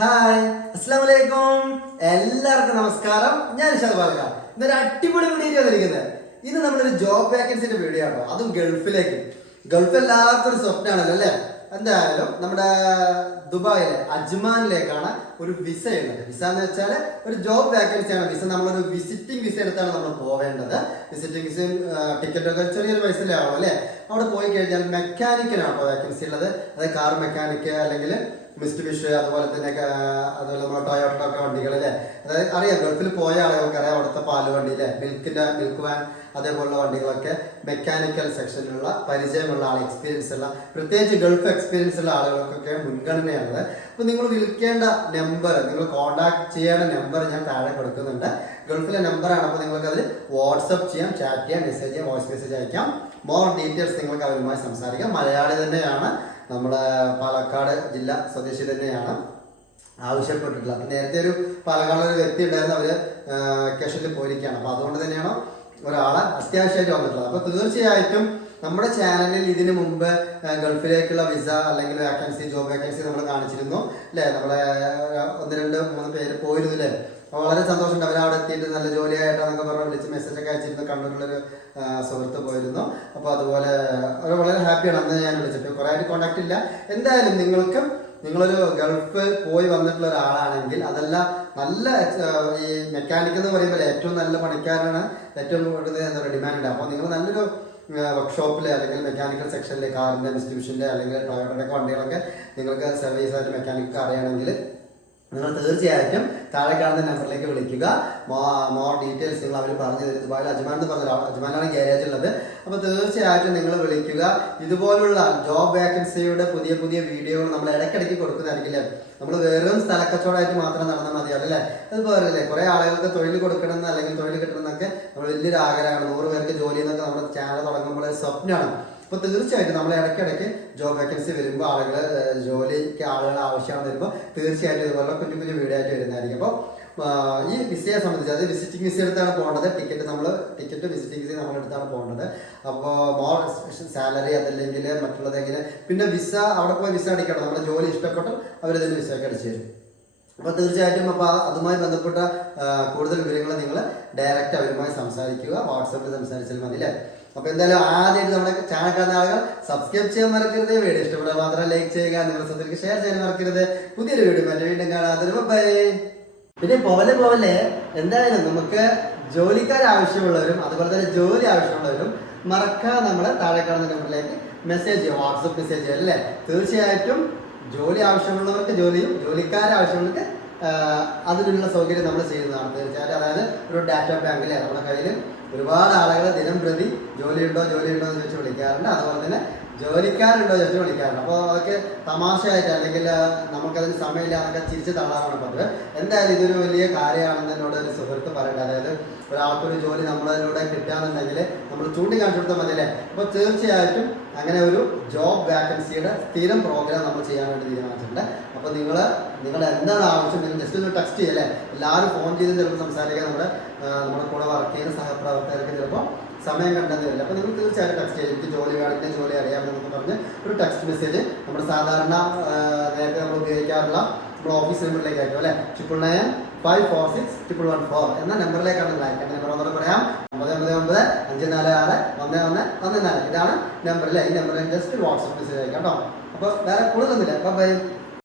Hi അസ്സലാമു അലൈക്കും എല്ലാവർക്കും നമസ്കാരം. ഞാൻ ഇഷാദ് പാലക്കാട്. ഇന്നൊരു അടിപൊളി വീഡിയോ വന്നിരിക്കുന്നത്. ഇത് നമ്മളൊരു ജോബ് വേക്കൻസിന്റെ വീഡിയോ ആണോ, അതും ഗൾഫിലേക്ക്. ഗൾഫ് എല്ലാത്തൊരു സ്വപ്നമാണല്ലോ അല്ലേ. എന്തായാലും നമ്മുടെ ദുബായിലെ അജ്മാനിലേക്കാണ് ഒരു വിസ ഉള്ളത്. വിസ എന്ന് വെച്ചാൽ ഒരു ജോബ് വേക്കൻസി ആണ്. വിസ നമ്മളൊരു വിസിറ്റിംഗ് വിസ എടുത്താണ് നമ്മൾ പോവേണ്ടത്. വിസിറ്റിംഗ് വിസയും ടിക്കറ്റൊക്കെ ചെറിയൊരു പൈസയിലാവും അല്ലേ. അവിടെ പോയി കഴിഞ്ഞാൽ മെക്കാനിക്കിനാണോ വേക്കൻസി ഉള്ളത്. അതായത് കാർ മെക്കാനിക്ക് അല്ലെങ്കിൽ മിസ്റ്റുബിഷ്, അതുപോലെ തന്നെ അതുപോലെ നമ്മുടെ ടൊയോട്ട ഒക്കെ വണ്ടികൾ അല്ലേ. അതായത് അറിയാം, ഗൾഫിൽ പോയ ആളുകൾക്ക് അറിയാം അവിടുത്തെ പാല് വണ്ടി അല്ലേ, മിൽക്ക് വാൻ അതേപോലുള്ള വണ്ടികളൊക്കെ മെക്കാനിക്കൽ സെക്ഷനിലുള്ള പരിചയമുള്ള ആൾ, എക്സ്പീരിയൻസ് ഉള്ള, പ്രത്യേകിച്ച് ഗൾഫ് എക്സ്പീരിയൻസ് ഉള്ള ആളുകൾക്കൊക്കെ മുൻഗണനയാണത്. അപ്പോൾ നിങ്ങൾ വിളിക്കേണ്ട നമ്പർ, നിങ്ങൾ കോൺടാക്ട് ചെയ്യേണ്ട നമ്പർ ഞാൻ താഴെ കൊടുക്കുന്നുണ്ട്. ഗൾഫിലെ നമ്പറാണ്. അപ്പോൾ നിങ്ങൾക്ക് അത് വാട്സപ്പ് ചെയ്യാം, ചാറ്റ് ചെയ്യാം, മെസ്സേജ് ചെയ്യാം, വോയിസ് മെസ്സേജ് അയക്കാം. മോർ ഡീറ്റെയിൽസ് നിങ്ങൾക്ക് അവരുമായി സംസാരിക്കാം. മലയാളി തന്നെയാണ്, നമ്മുടെ പാലക്കാട് ജില്ല സ്വദേശി തന്നെയാണ് ആവശ്യപ്പെട്ടിട്ടുള്ളത്. അപ്പം നേരത്തെ ഒരു പാലക്കാട് ഒരു വ്യക്തി ഉണ്ടായിരുന്നു, അവർ വെക്കേഷനിൽ പോയിരിക്കുകയാണ്. അപ്പോൾ അതുകൊണ്ട് തന്നെയാണ് ഒരാളെ അത്യാവശ്യമായിട്ട് വന്നിട്ടുള്ളത്. അപ്പോൾ തീർച്ചയായിട്ടും നമ്മുടെ ചാനലിൽ ഇതിനു മുമ്പ് ഗൾഫിലേക്കുള്ള വിസ അല്ലെങ്കിൽ വേക്കൻസി, ജോബ് വേക്കൻസി നമ്മൾ കാണിച്ചിരുന്നു അല്ലേ. നമ്മളെ 1-2-3 പേര് പോയിരുന്നു അല്ലേ. അപ്പോൾ വളരെ സന്തോഷമുണ്ട്. അവരവിടെ എത്തിയിട്ട് നല്ല ജോലിയായിട്ടാണെന്നൊക്കെ പറഞ്ഞ് വിളിച്ച് മെസ്സേജൊക്കെ അയച്ചിരുന്നു. കണ്ണൂരിലൊരു സുഹൃത്ത് പോയിരുന്നു. അപ്പോൾ അതുപോലെ അവർ വളരെ ഹാപ്പിയാണ്. അന്ന് ഞാൻ വിളിച്ചിട്ട് കുറേ ആയിട്ട് കോൺടാക്ട് ഇല്ല. എന്തായാലും നിങ്ങളൊരു ഗൾഫ് പോയി വന്നിട്ടുള്ള ഒരാളാണെങ്കിൽ അതല്ല, നല്ല ഈ മെക്കാനിക് എന്ന് പറയുമ്പോൾ ഏറ്റവും നല്ല പണിക്കാരനാണ് ഏറ്റവും കൂടുതൽ എന്താ പറയുക ഡിമാൻഡ്. അപ്പോൾ നിങ്ങൾ നല്ലൊരു വർക്ക്ഷോപ്പിൽ അല്ലെങ്കിൽ മെക്കാനിക്കൽ സെക്ഷനിൽ കാറിൻ്റെ, മിസ്റ്റുബിഷിൻ്റെ അല്ലെങ്കിൽ ടൊയോട്ടയുടെ വണ്ടികളൊക്കെ നിങ്ങൾക്ക് സർവീസായിട്ട് മെക്കാനിക്ക് അറിയണമെങ്കിൽ നിങ്ങൾ തീർച്ചയായിട്ടും താഴെ കാണുന്ന നമ്പറിലേക്ക് വിളിക്കുക. മോർ ഡീറ്റെയിൽസ് നിങ്ങൾ അവർ പറഞ്ഞു തരും. ദുബായിൽ അജ്മാൻ എന്ന് പറഞ്ഞ അജ്മാനാണ് ഗ്യാരേജ് ഉള്ളത്. അപ്പോൾ തീർച്ചയായിട്ടും നിങ്ങൾ വിളിക്കുക. ഇതുപോലുള്ള ജോബ് വേക്കൻസിയുടെ പുതിയ പുതിയ വീഡിയോകൾ നമ്മൾ ഇടയ്ക്കിടയ്ക്ക് കൊടുക്കുന്നതായിരിക്കില്ലേ. നമ്മൾ വെറും സ്ഥലക്കച്ചവടമായിട്ട് മാത്രം നടന്നാൽ മതിയാവും അല്ലേ. അതുപോലെ കുറേ ആളുകൾക്ക് തൊഴിൽ കൊടുക്കണം അല്ലെങ്കിൽ തൊഴിൽ കിട്ടണം എന്നൊക്കെ നമ്മൾ വലിയൊരു ആഗ്രഹമാണ്. 100 പേർക്ക് ജോലി എന്നൊക്കെ നമ്മുടെ ചാനൽ തുടങ്ങുമ്പോൾ സ്വപ്നമാണ്. അപ്പോൾ തീർച്ചയായിട്ടും നമ്മൾ ഇടയ്ക്കിടയ്ക്ക് ജോബ് വേക്കൻസി വരുമ്പോൾ ജോലിക്ക് ആളുകൾ ആവശ്യമാണ് വരുമ്പോൾ തീർച്ചയായിട്ടും ഇതുപോലെ കുഞ്ഞു കുഞ്ഞു വീഡിയോ ആയിട്ട് വരുന്നതായിരിക്കും. അപ്പോൾ ഈ വിസയെ സംബന്ധിച്ച്, അത് വിസിറ്റിംഗ് വിസ എടുത്താണ് പോകേണ്ടത്. ടിക്കറ്റ് വിസിറ്റിംഗ് വിസ നമ്മളെടുത്താണ് പോകേണ്ടത്. അപ്പോൾ മോർ സാലറി അതല്ലെങ്കിൽ മറ്റുള്ളതെങ്കിൽ പിന്നെ വിസ അവിടെ പോയി വിസ അടിക്കണം. നമ്മുടെ ജോലി ഇഷ്ടപ്പെട്ടും അവരിതിന് വിസ ഒക്കെ അടിച്ചു തരും. അപ്പോൾ തീർച്ചയായിട്ടും അപ്പോൾ അതുമായി ബന്ധപ്പെട്ട കൂടുതൽ വിവരങ്ങൾ നിങ്ങൾ ഡയറക്റ്റ് അവരുമായി സംസാരിക്കുക. വാട്സാപ്പിൽ സംസാരിച്ചാൽ മതി അല്ലേ. അപ്പോൾ എന്തായാലും ആദ്യമായിട്ട് നമ്മുടെ ചാനൽ കാണുന്ന ആളുകൾ സബ്സ്ക്രൈബ് ചെയ്യാൻ മറക്കരുത്. വീഡിയോ ഇഷ്ടപ്പെടാൻ മാത്രം ലൈക്ക് ചെയ്യുക, നിങ്ങളുടെ സ്വന്തത്തിലേക്ക് ഷെയർ ചെയ്യാൻ മറക്കരുത്. പുതിയൊരു വീഡിയോ വീണ്ടും കാണാതെ ബൈ. പിന്നെ പോലെ എന്തായാലും നമുക്ക് ജോലിക്കാർ ആവശ്യമുള്ളവരും അതുപോലെ തന്നെ ജോലി ആവശ്യമുള്ളവരും മറക്കാതെ നമ്മൾ താഴെ കാണുന്ന നമ്പറിലേക്ക് മെസ്സേജ് ചെയ്യുക, വാട്സപ്പ് മെസ്സേജ് ചെയ്യുക അല്ലേ. തീർച്ചയായിട്ടും ജോലി ആവശ്യമുള്ളവർക്ക് ജോലിയും ജോലിക്കാരെ ആവശ്യമുള്ളവർക്ക് അതിനുള്ള സൗകര്യം നമ്മൾ ചെയ്യുന്നതാണ്. തീർച്ചയായിട്ടും അതായത് ഒരു ഡാറ്റ ബാങ്കിലെ നമ്മുടെ കയ്യിൽ ഒരുപാട് ആളുകൾ ദിനം പ്രതി ജോലിയുണ്ടോ എന്ന് ചോദിച്ച് വിളിക്കാറുണ്ട്. അതുപോലെ തന്നെ ജോലിക്കാരുണ്ടോ ചോദിച്ച് വിളിക്കാറുണ്ട്. അപ്പോൾ അതൊക്കെ തമാശയായിട്ട് അല്ലെങ്കിൽ നമുക്കതിന് സമയമില്ല എന്നൊക്കെ ചിരിച്ച് തള്ളാറാണ് പതിവ്. എന്തായാലും ഇതൊരു വലിയ കാര്യമാണെന്ന് എന്നോട് ഒരു സുഹൃത്ത് പറയട്ടെ. അതായത് ഒരാൾക്കൊരു ജോലി നമ്മളതിലൂടെ കിട്ടുകയാണെന്നുണ്ടെങ്കിൽ നമ്മൾ ചൂണ്ടിക്കാണിച്ചു കൊടുത്താൽ മതിയല്ലേ. അപ്പോൾ തീർച്ചയായിട്ടും അങ്ങനെ ഒരു ജോബ് വേക്കൻസിയുടെ സ്ഥിരം പ്രോഗ്രാം നമ്മൾ ചെയ്യാൻ വേണ്ടി തീരുമാനിച്ചിട്ടുണ്ട്. അപ്പോൾ നിങ്ങൾ എന്താണ് ആവശ്യം, നിങ്ങൾ ജസ്റ്റ് ഒരു ടെക്സ്റ്റ് ചെയ്യല്ലേ. എല്ലാവരും ഫോൺ ചെയ്ത് ചിലപ്പോൾ സംസാരിക്കാൻ നമ്മുടെ കൂടെ വർക്ക് ചെയ്യുന്ന സഹപ്രവർത്തകർക്ക് ചിലപ്പോൾ സമയം കണ്ടെന്നില്ല. അപ്പോൾ നിങ്ങൾ തീർച്ചയായിട്ടും ടെക്സ്റ്റ് ചെയ്യും. എനിക്ക് ജോലി വേണമെങ്കിൽ ജോലി അറിയാമെന്നൊക്കെ പറഞ്ഞ് ഒരു ടെക്സ്റ്റ് മെസ്സേജ് നമ്മുടെ സാധാരണ നേരത്തെ നമ്മൾ ഉപയോഗിക്കാറുള്ള നമ്മുടെ ഓഫീസ് നമ്പറിലേക്ക് അയക്കും അല്ലേ. 9995461114 എന്ന നമ്പറിലേക്കാണ് നിങ്ങൾ അയക്കേണ്ട. നമ്പർ ഒന്നുകൂടെ പറയാം, 9995461114. ഇതാണ് നമ്പർ അല്ലേ. ഈ നമ്പറിൽ ജസ്റ്റ് വാട്സപ്പ് മെസ്സേജ് അയക്കാം കേട്ടോ. അപ്പോൾ വേറെ കൂടുതലൊന്നുമില്ല. അപ്പോൾ